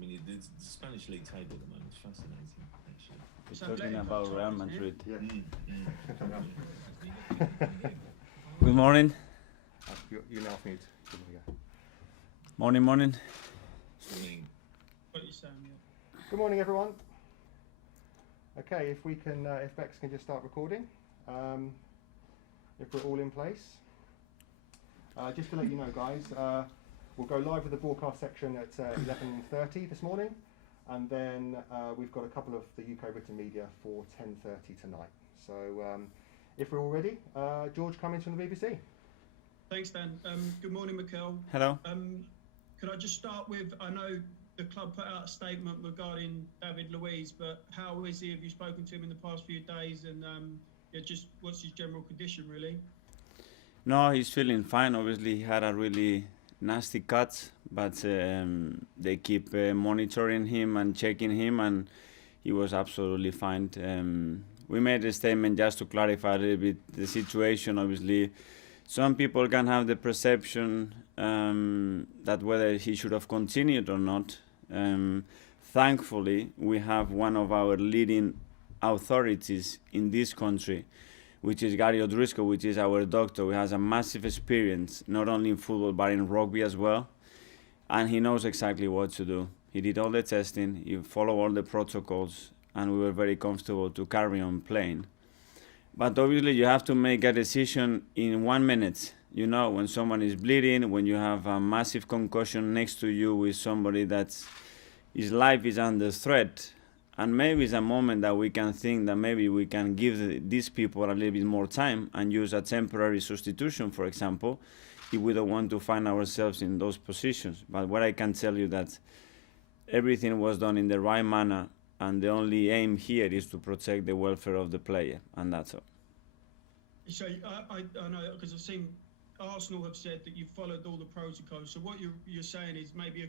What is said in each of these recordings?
I mean, the Spanish league table at the moment is fascinating, actually. We're talking about Real Madrid. Yeah. Good morning. You're now off mute. Morning. I mean, Good morning, everyone. Okay, if Bex can just start recording, if we're all in place. Just to let you know, guys, we'll go live with the broadcast section at 11:30 this morning, and then we've got a couple of the UK written media for 10:30 tonight. So if we're all ready, George Cummings from the BBC. Thanks, Dan. Good morning, Mikel. Hello. Could I just start with, I know the club put out a statement regarding David Luiz, but how is he? Have you spoken to him in the past few days? And just what's his general condition, really? No, he's feeling fine. Obviously, he had a really nasty cut, but they keep monitoring him and checking him, and he was absolutely fine. We made a statement just to clarify a little bit the situation. Obviously, some people can have the perception that whether he should have continued or not. Thankfully, we have one of our leading authorities in this country, which is Gary O'Driscoll, which is our doctor, who has a massive experience, not only in football, but in rugby as well. And he knows exactly what to do. He did all the testing, he followed all the protocols, and we were very comfortable to carry on playing. But obviously you have to make a decision in 1 minute. You know, when someone is bleeding, when you have a massive concussion next to you with somebody that's his life is under threat, and maybe it's a moment that we can think that maybe we can give these people a little bit more time and use a temporary substitution, for example, if we don't want to find ourselves in those positions. But what I can tell you that everything was done in the right manner, and the only aim here is to protect the welfare of the player, and that's all. So I know, because I've seen Arsenal have said that you've followed all the protocols. So what you're saying is maybe a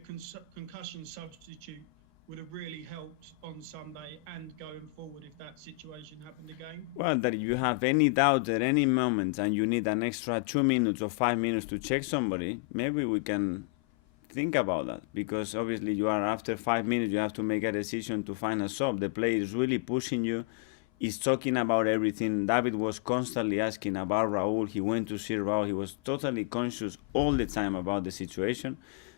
concussion substitute would have really helped on Sunday and going forward if that situation happened again? Well, that if you have any doubt at any moment and you need an extra 2 minutes or 5 minutes to check somebody, maybe we can think about that, because obviously you are, after 5 minutes you have to make a decision to find a sub. The player is really pushing you. He's talking about everything. David was constantly asking about Raúl. He went to see Raúl. He was totally conscious all the time about the situation.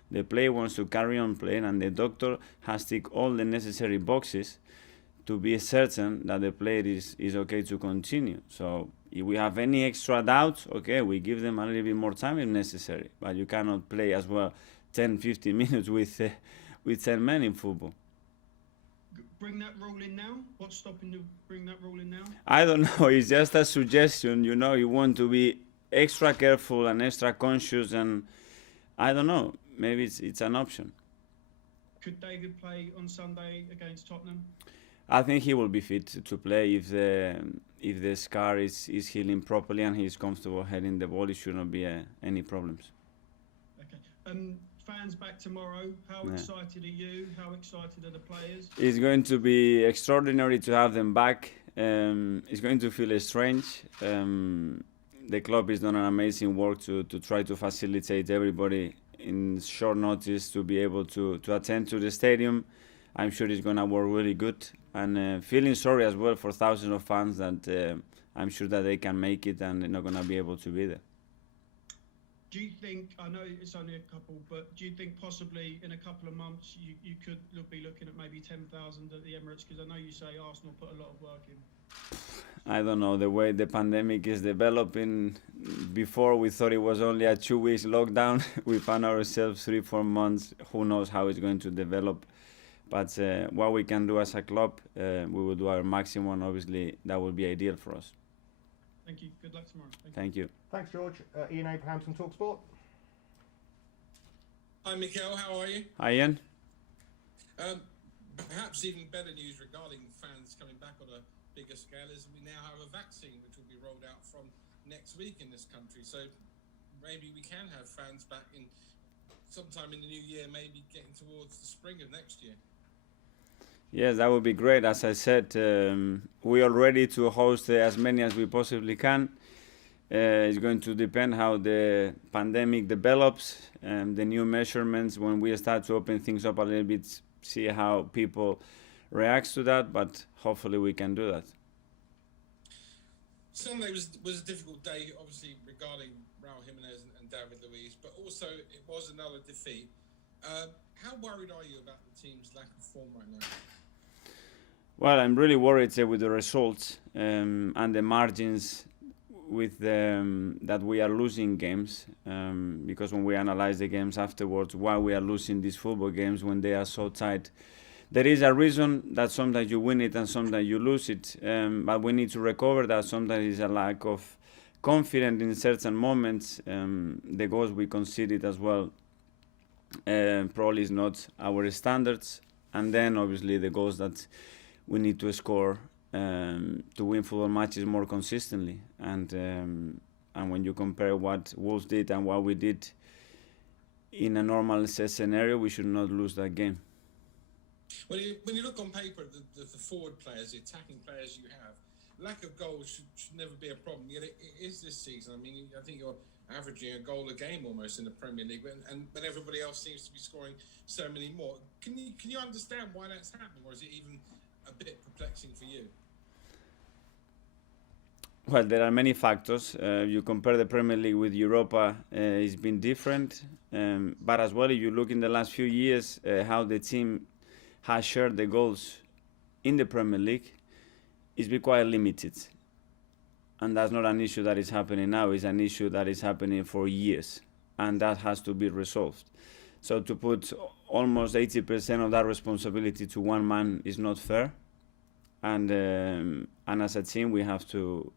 The player wants to carry on playing, and the doctor has ticked all the necessary boxes to be certain that the player is okay to continue. So if we have any extra doubts, okay, we give them a little bit more time if necessary. But you cannot play as well 10, 15 minutes with 10 men in football. Bring that rule in now? What's stopping you bring that rule in now? I don't know. It's just a suggestion. You know, you want to be extra careful and extra conscious, and I don't know. Maybe it's an option. Could David play on Sunday against Tottenham? I think he will be fit to play if the scar is healing properly and he's comfortable heading the ball. It should not be any problems. Okay. Fans back tomorrow. How excited are you? How excited are the players? It's going to be extraordinary to have them back. It's going to feel strange. The club has done an amazing work to try to facilitate everybody in short notice to be able to attend to the stadium. I'm sure it's going to work really good, and feeling sorry as well for thousands of fans that I'm sure that they can make it and they're not going to be able to be there. Do you think, I know it's only a couple, but do you think possibly in a couple of months you could be looking at maybe 10,000 at the Emirates? Because I know you say Arsenal put a lot of work in. I don't know, the way the pandemic is developing. Before we thought it was only a 2 weeks lockdown. We found ourselves 3-4 months. Who knows how it's going to develop. But what we can do as a club, we will do our maximum. Obviously, that will be ideal for us. Thank you. Good luck tomorrow. Thank you. Thanks, George. Ian Abrahams from TalkSport. Hi, Mikel. How are you? Hi, Ian. Perhaps even better news regarding fans coming back on a bigger scale is we now have a vaccine which will be rolled out from next week in this country. So maybe we can have fans back in sometime in the new year, maybe getting towards the spring of next year. Yes, that would be great. As I said, we are ready to host as many as we possibly can. It's going to depend how the pandemic develops, the new measurements when we start to open things up a little bit, see how people reacts to that, but hopefully we can do that. Sunday was a difficult day, obviously, regarding Raul Jimenez and David Luiz, but also it was another defeat. How worried are you about the team's lack of form right now? Well, I'm really worried with the results and the margins with that we are losing games, because when we analyze the games afterwards, why we are losing these football games when they are so tight. There is a reason that sometimes you win it and sometimes you lose it, but we need to recover that. Sometimes it's a lack of confidence in certain moments. The goals we conceded as well probably is not our standards, and then obviously the goals that we need to score to win football matches more consistently. And when you compare what Wolves did and what we did in a normal scenario, we should not lose that game. When you look on paper, the forward players, the attacking players you have, lack of goals should never be a problem. Yet it is this season. I mean, I think you're averaging a goal a game almost in the Premier League, but everybody else seems to be scoring so many more. Can you understand why that's happening, or is it even a bit perplexing for you? Well, there are many factors. You compare the Premier League with Europa, it's been different. But as well, if you look in the last few years, how the team has shared the goals in the Premier League, it's been quite limited. And that's not an issue that is happening now, it's an issue that is happening for years. And that has to be resolved. So to put almost 80% of that responsibility to one man is not fair. And as a team, we have to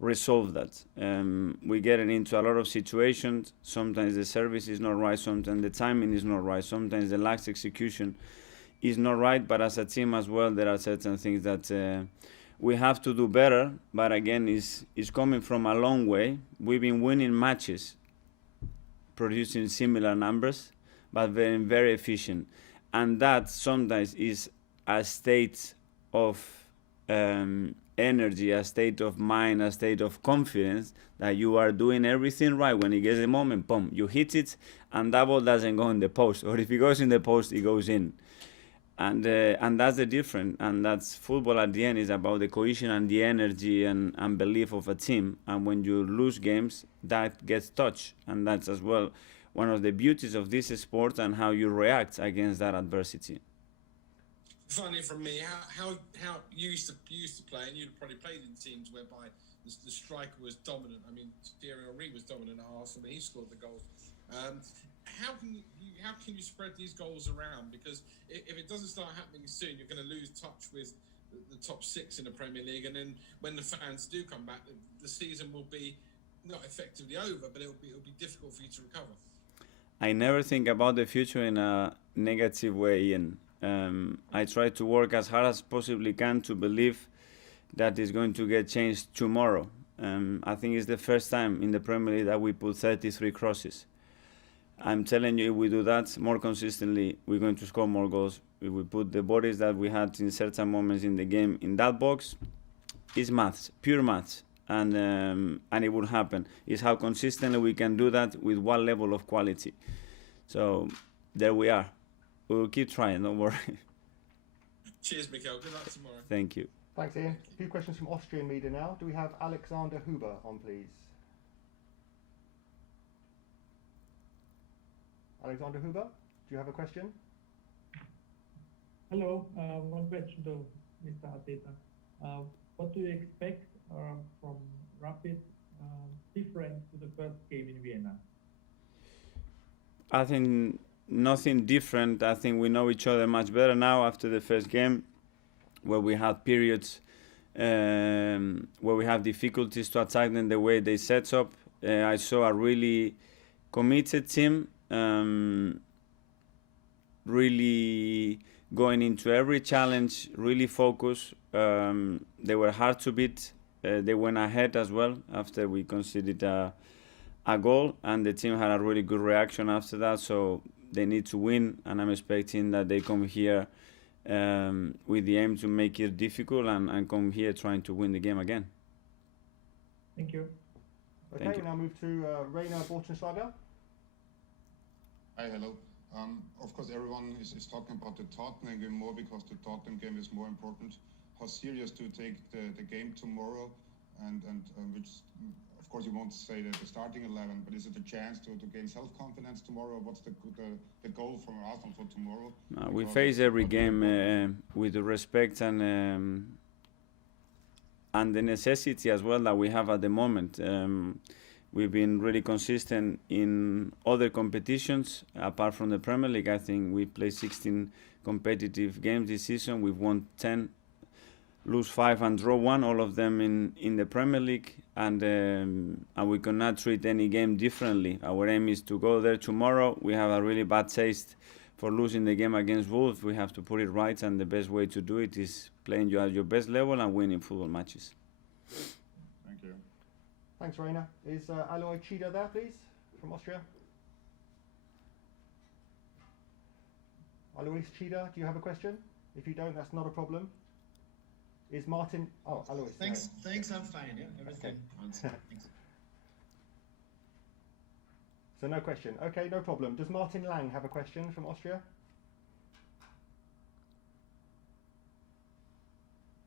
resolve that. We're getting into a lot of situations. Sometimes the service is not right, sometimes the timing is not right, sometimes the lax execution is not right. But as a team as well, there are certain things that we have to do better. But again, it's coming from a long way. We've been winning matches, producing similar numbers, but very efficient. And that sometimes is a state of energy, a state of mind, a state of confidence that you are doing everything right. When it gets the moment, boom, you hit it, and that ball doesn't go in the post, or if it goes in the post, it goes in. And that's the difference. And that's football at the end, is about the cohesion and the energy and belief of a team. And when you lose games, that gets touched, and that's as well one of the beauties of this sport and how you react against that adversity. Finally, from me, how you used to play, and you'd probably played in teams whereby the striker was dominant. I mean, Thierry Henry was dominant at Arsenal, he scored the goals. How can you spread these goals around? Because if it doesn't start happening soon, you're going to lose touch with the top six in the Premier League, and then when the fans do come back, the season will be not effectively over, but it'll be difficult for you to recover. I never think about the future in a negative way, Ian. I try to work as hard as possibly can to believe that it's going to get changed tomorrow. I think it's the first time in the Premier League that we put 33 crosses. I'm telling you, if we do that more consistently, we're going to score more goals. If we put the bodies that we had in certain moments in the game in that box, it's maths, pure maths, and it will happen. It's how consistently we can do that with what level of quality. So there we are. We'll keep trying, don't worry. Cheers, Mikel. Good luck tomorrow. Thank you. Thanks, Ian. A few questions from Austrian media now. Do we have Alexander Huber on, please? Alexander Huber, do you have a question? Hello. One question to Mr. Arteta. What do you expect from Rapid different to the first game in Vienna? I think nothing different. I think we know each other much better now after the first game, where we had periods where we have difficulties to attack them the way they set up. I saw a really committed team, really going into every challenge, really focused. They were hard to beat. They went ahead as well after we conceded a goal, and the team had a really good reaction after that. So they need to win, and I'm expecting that they come here with the aim to make it difficult and come here trying to win the game again. Thank you. Okay, Thank we'll you. now move to Rainer Bortenschlager. Hi, hello. Of course, everyone is talking about the Tottenham game more because the Tottenham game is more important. How serious do you take the game tomorrow? And which, of course, you won't say the starting 11, but is it a chance to gain self-confidence tomorrow? What's the goal from Arsenal for tomorrow? We Because face it's every not very game important. with the respect and the necessity as well that we have at the moment. We've been really consistent in other competitions apart from the Premier League. I think we played 16 competitive games this season. We've won 10, lose 5 and draw 1, all of them in the Premier League, and we cannot treat any game differently. Our aim is to go there tomorrow. We have a really bad taste for losing the game against Wolves. We have to put it right, and the best way to do it is playing you at your best level and winning football matches. Thank you. Thanks, Rainer. Is Aloy Chida there, please, from Austria? Alois Chida, do you have a question? If you don't, that's not a problem. Is Martin... Oh, Alois. Thanks, no. thanks, I'm fine, yeah, everything runs. Thanks. So no question. Okay, no problem. Does Martin Lang have a question from Austria?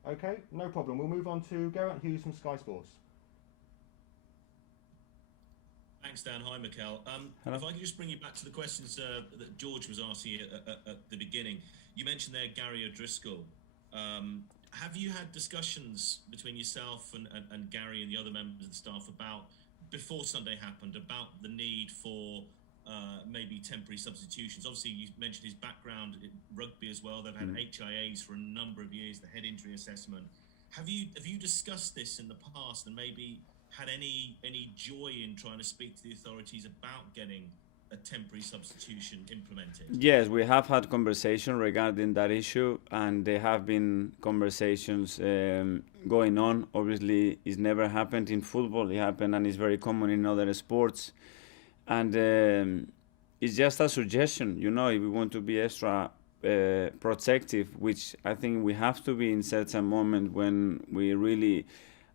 Okay, no problem. We'll move on to Geraint Hughes from Sky Sports. Thanks, Dan. Hi, Mikel. Hello. If I could just bring you back to the questions that George was asking you at the beginning. You mentioned there Gary O'Driscoll. Have you had discussions between yourself and Gary and the other members of the staff about, before Sunday happened, about the need for maybe temporary substitutions? Obviously, you mentioned his background in rugby as well. They've had HIAs for a number of years, the head injury assessment. Have you discussed this in the past and maybe had any joy in trying to speak to the authorities about getting a temporary substitution implemented? Yes, we have had conversation regarding that issue, and there have been conversations going on. Obviously, it's never happened in football. It happened, and it's very common in other sports. And it's just a suggestion, you know, if we want to be extra protective, which I think we have to be in certain moment when we really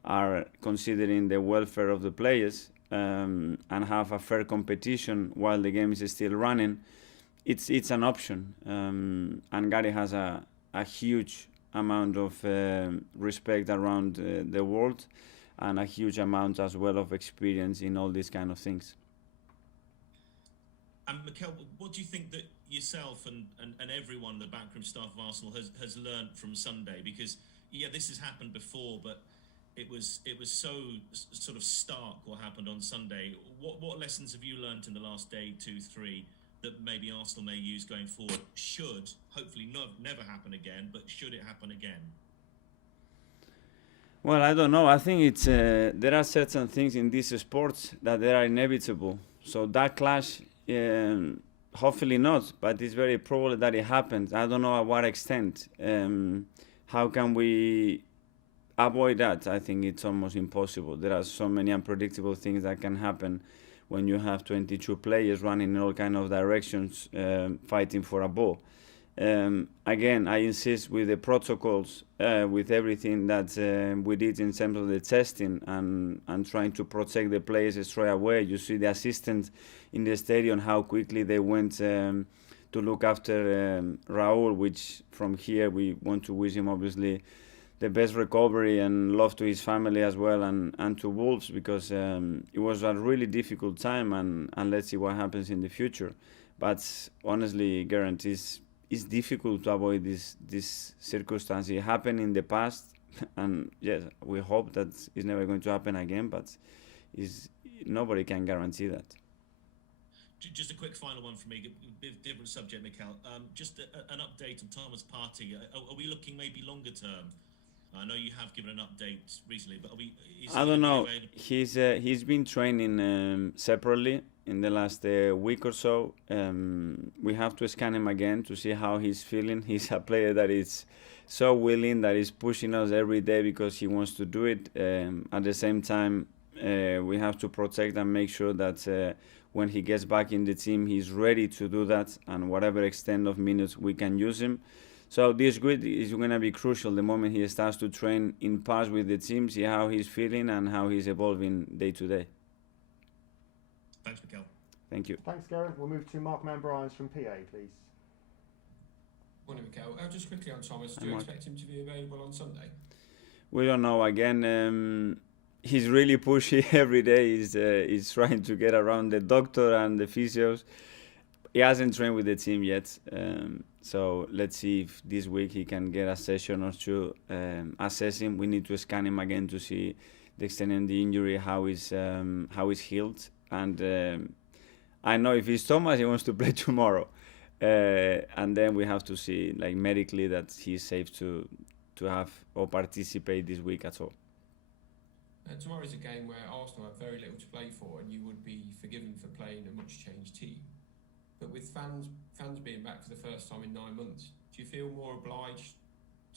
are considering the welfare of the players, and have a fair competition while the game is still running. It's an option, and Gary has a huge amount of respect around the world, and a huge amount as well of experience in all these kind of things. And Mikel, what do you think that yourself and everyone, the backroom staff of Arsenal, has learned from Sunday? Because yeah, this has happened before, but it was so sort of stark what happened on Sunday. What lessons have you learned in the last day, 2, 3, that maybe Arsenal may use going forward? Should hopefully never happen again, but should it happen again? Well, I don't know. I think it's there are certain things in these sports that they are inevitable. So that clash, hopefully not, but it's very probable that it happens. I don't know at what extent. How can we avoid that? I think it's almost impossible. There are so many unpredictable things that can happen when you have 22 players running in all kind of directions, fighting for a ball. Again, I insist with the protocols, with everything that we did in terms of the testing and trying to protect the players straight away. You see the assistants in the stadium, how quickly they went to look after Raúl, which from here we want to wish him obviously the best recovery and love to his family as well, and to Wolves, because it was a really difficult time, and let's see what happens in the future. But honestly, Geraint, it's difficult to avoid this circumstance. It happened in the past, and yes, we hope that it's never going to happen again, but nobody can guarantee that. Just a quick final one for me, different subject, Mikel. Just an update on Thomas Partey. Are we looking maybe longer term? I know you have given an update recently, but I don't know. He's been training separately in the last week or so. We have to scan him again to see how he's feeling. He's a player that is so willing, that is pushing us every day because he wants to do it. At the same time, we have to protect and make sure that when he gets back in the team, he's ready to do that, and whatever extent of minutes we can use him. So this week is going to be crucial the moment he starts to train in pairs with the team, see how he's feeling and how he's evolving day to day. Thanks, Mikel. Thank you. Thanks, Garen. We'll move to Mark Manbryans from PA, please. Morning, Mikel. Just quickly on Thomas, do you expect him to be available on Sunday? We don't know. Again, he's really pushy every day. He's trying to get around the doctor and the physios. He hasn't trained with the team yet. So let's see if this week he can get a session or two, assess him. We need to scan him again to see the extent of the injury, how he's healed. And I know if he's Thomas, he wants to play tomorrow. And then we have to see, like, medically, that he's safe to have or participate this week at all. Tomorrow's a game where Arsenal have very little to play for, and you would be forgiven for playing a much-changed team. But with fans being back for the first time in 9 months, do you feel more obliged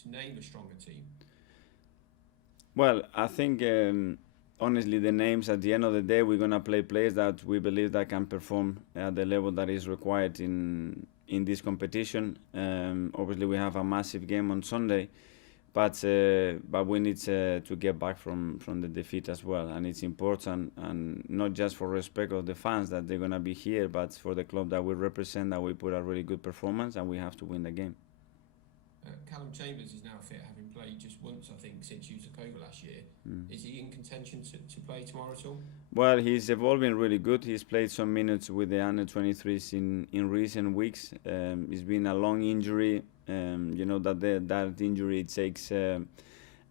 to name a stronger team? Well, I think honestly, the names at the end of the day, we're gonna play players that we believe that can perform at the level that is required in this competition. Obviously, we have a massive game on Sunday, but we need to get back from the defeat as well, and it's important, and not just for respect of the fans that they're gonna be here, but for the club that we represent, that we put a really good performance, and we have to win the game. Callum Chambers is now fit, having played just once, I think, since you took over last year. Is he in contention to play tomorrow at all? Well, he's evolving really good. He's played some minutes with the under-23s in recent weeks. It's been a long injury. You know that injury takes a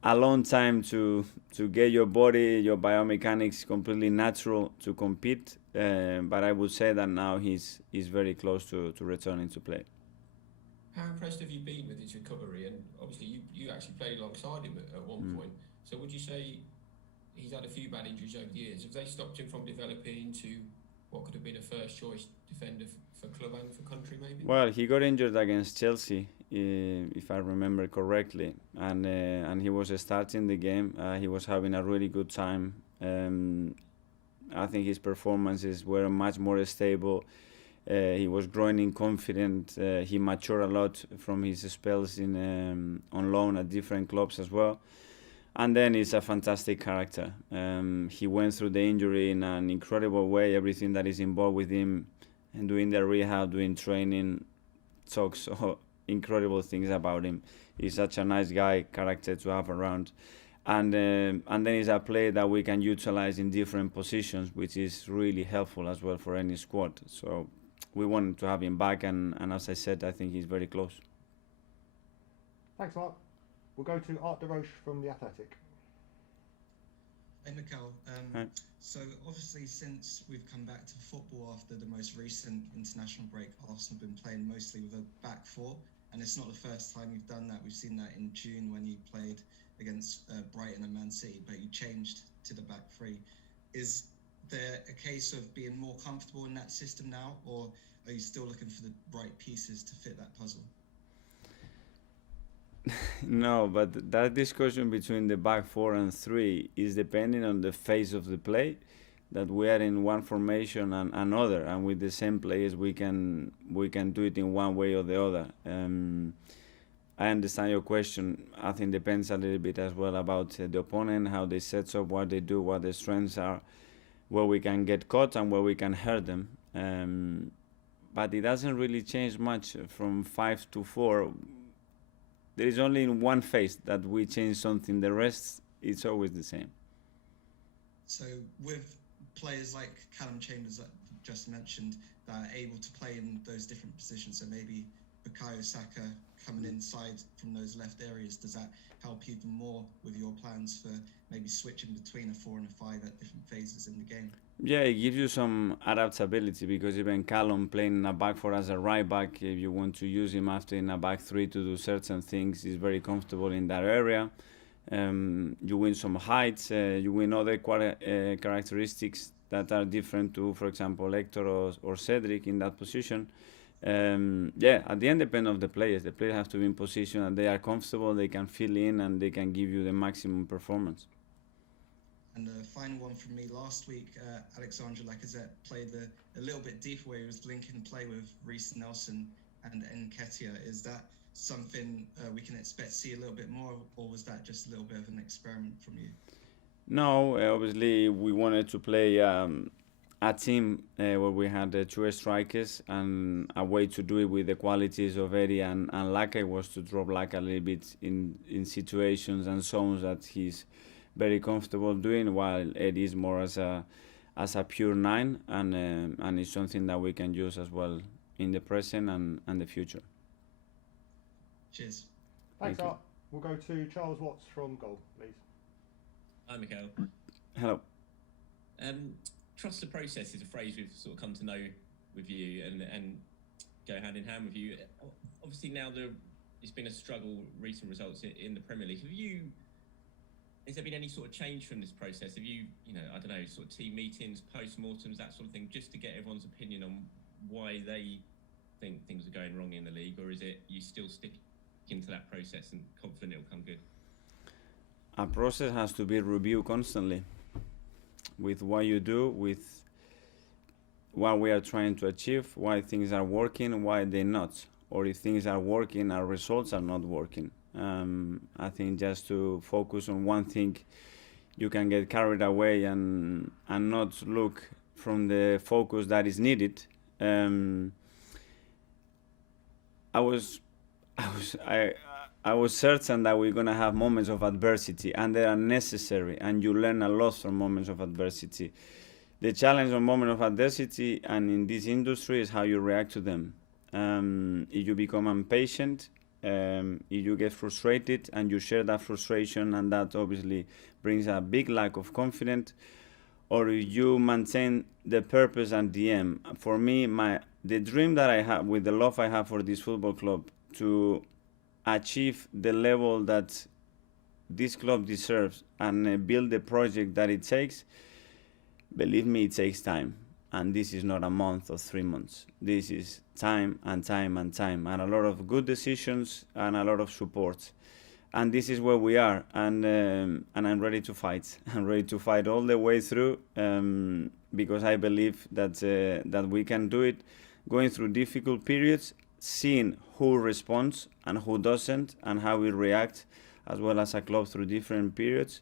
long time to get your body, your biomechanics completely natural to compete. But I would say that now he's very close to returning to play. How impressed have you been with his recovery? And obviously you actually played alongside him at one point. So would you say he's had a few bad injuries over the years? Have they stopped him from developing into what could have been a first choice defender for club and for country maybe? Well, he got injured against Chelsea, if I remember correctly, and he was starting the game. He was having a really good time. I think his performances were much more stable. He was growing in confidence. He matured a lot from his spells on loan at different clubs as well. And then he's a fantastic character. He went through the injury in an incredible way. Everything that is involved with him, and doing the rehab, doing training, talks so incredible things about him. He's such a nice guy, character to have around. And then he's a player that we can utilize in different positions, which is really helpful as well for any squad. So we wanted to have him back, and as I said, I think he's very close. Thanks, Mark. We'll go to Art DeRoche from The Athletic. Hey, Mikel. Hi. So obviously, since we've come back to football after the most recent international break, Arsenal have been playing mostly with a back four, and it's not the first time you've done that. We've seen that in June when you played against Brighton and Man City, but you changed to the back three. Is there a case of being more comfortable in that system now, or are you still looking for the right pieces to fit that puzzle? No, but that discussion between the back four and three is depending on the phase of the play. That we are in one formation and another, and with the same players we can do it in one way or the other. I understand your question. I think depends a little bit as well about the opponent, how they set up, what they do, what their strengths are, where we can get caught and where we can hurt them. But it doesn't really change much from 5 to 4. There is only in one phase that we change something. The rest, it's always the same. So with players like Callum Chambers that you just mentioned that are able to play in those different positions, so maybe Bukayo Saka coming inside from those left areas, does that help even more with your plans for maybe switching between a 4 and a 5 at different phases in the game? Yeah, it gives you some adaptability, because even Callum playing in a back four as a right back, if you want to use him after in a back three to do certain things, he's very comfortable in that area. You win some heights, you win other characteristics that are different to, for example, Hector or Cedric in that position. At the end, depend on the players. The players have to be in position and they are comfortable, they can fill in, and they can give you the maximum performance. And the final one from me, last week, Alexandre Lacazette played a little bit deeper where he was linking play with Reece Nelson and Nketiah. Is that something we can expect to see a little bit more, or was that just a little bit of an experiment from you? No, obviously we wanted to play a a team where we had two strikers, and a way to do it with the qualities of Eddie and Laka was to drop Laka a little bit in situations and zones that he's very comfortable doing, while Eddie is more as a pure nine, and it's something that we can use as well in the present and the future. Cheers. Thanks, Thank you. Art. We'll go to Charles Watts from goal, please. Hi, Mikel. Hello. Trust the process is a phrase we've sort of come to know with you and go hand in hand with you. Obviously, now it's been a struggle, recent results in the Premier League. Has there been any sort of change from this process? Have you, I don't know, sort of team meetings, post-mortems, that sort of thing, just to get everyone's opinion on why they think things are going wrong in the league, or is it you still stick into that process and confident it'll come good? A process has to be reviewed constantly with what you do, with what we are trying to achieve, why things are working, why they're not, or if things are working, our results are not working. I think just to focus on one thing, you can get carried away and not look from the focus that is needed. I was certain that we're gonna have moments of adversity, and they are necessary, and you learn a lot from moments of adversity. The challenge on moment of adversity and in this industry is how you react to them. If you become impatient, if you get frustrated and you share that frustration, and that obviously brings a big lack of confidence, or if you maintain the purpose and the aim. For me, the dream that I have, with the love I have for this football club, to achieve the level that this club deserves and build the project that it takes, believe me, it takes time. And this is not a month or 3 months. This is time and time and time, and a lot of good decisions and a lot of support. And this is where we are, and I'm ready to fight. I'm ready to fight all the way through, because I believe that we can do it, going through difficult periods, seeing who responds and who doesn't, and how we react as well as a club through different periods,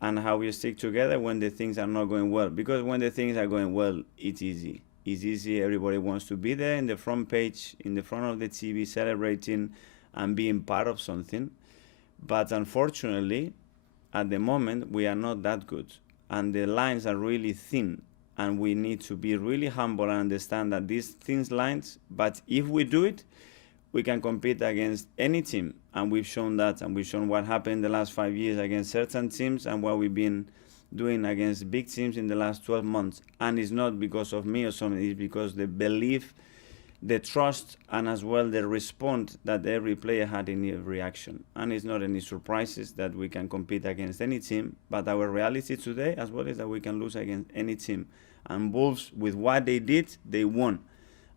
and how we stick together when the things are not going well. Because when the things are going well, it's easy. It's easy. Everybody wants to be there in the front page, in the front of the TV, celebrating and being part of something. But unfortunately, at the moment, we are not that good. And the lines are really thin. And we need to be really humble and understand that these thin lines, but if we do it, we can compete against any team. And we've shown that, and we've shown what happened in the last 5 years against certain teams, and what we've been doing against big teams in the last 12 months. And it's not because of me or something, it's because the belief, the trust, and as well the response that every player had in every action. And it's not any surprises that we can compete against any team, but our reality today as well is that we can lose against any team. And Wolves, with what they did, they won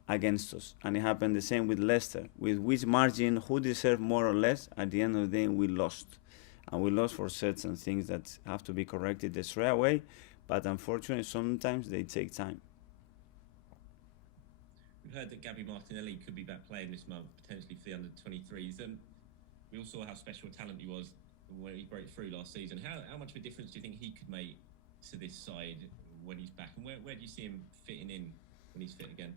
against us. And it happened the same with Leicester. With which margin, who deserved more or less, at the end of the day, we lost. And we lost for certain things that have to be corrected straight away, but unfortunately, sometimes they take time. We've heard that Gabby Martinelli could be back playing this month, potentially for the under-23s. We all saw how special a talent he was when he broke through last season. How much of a difference do you think he could make to this side when he's back? And where do you see him fitting in when he's fit again?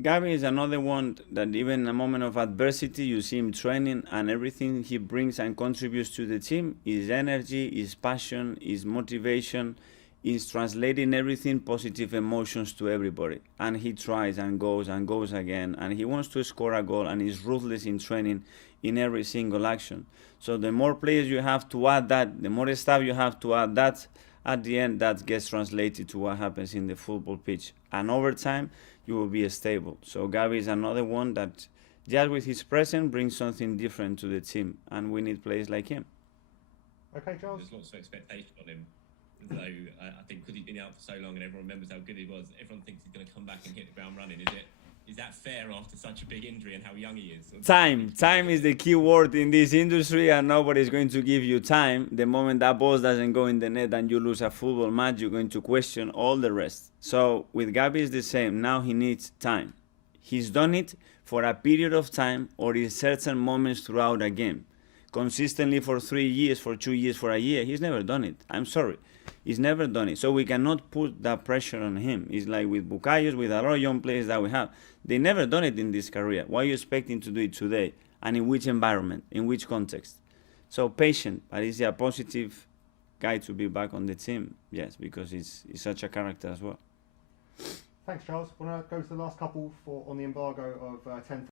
Gabby is another one that even in a moment of adversity, you see him training, and everything he brings and contributes to the team, his energy, his passion, his motivation, is translating everything, positive emotions to everybody. And he tries and goes again, and he wants to score a goal, and he's ruthless in training in every single action. So the more players you have to add that, the more staff you have to add that, at the end that gets translated to what happens in the football pitch. And over time, you will be stable. So Gavi is another one that just with his presence brings something different to the team, and we need players like him. Okay, Charles. There's lots of expectation on him, though. I think because he's been out for so long and everyone remembers how good he was, everyone thinks he's going to come back and hit the ground running. Is that fair after such a big injury and how young he is? Time is the key word in this industry, and nobody's going to give you time. The moment that ball doesn't go in the net and you lose a football match, you're going to question all the rest. So with Gabi it's the same. Now he needs time. He's done it for a period of time or in certain moments throughout a game. consistently for 3 years, for 2 years, for a year. He's never done it. I'm sorry. He's never done it. So we cannot put that pressure on him. It's like with Bukayo, with a lot of young players that we have. They never done it in this career. Why are you expecting to do it today? And in which environment? In which context? So patient, but is he a positive guy to be back on the team? Yes, because he's such a character as well. Thanks, Charles. Want to go to the last couple on the embargo of 10.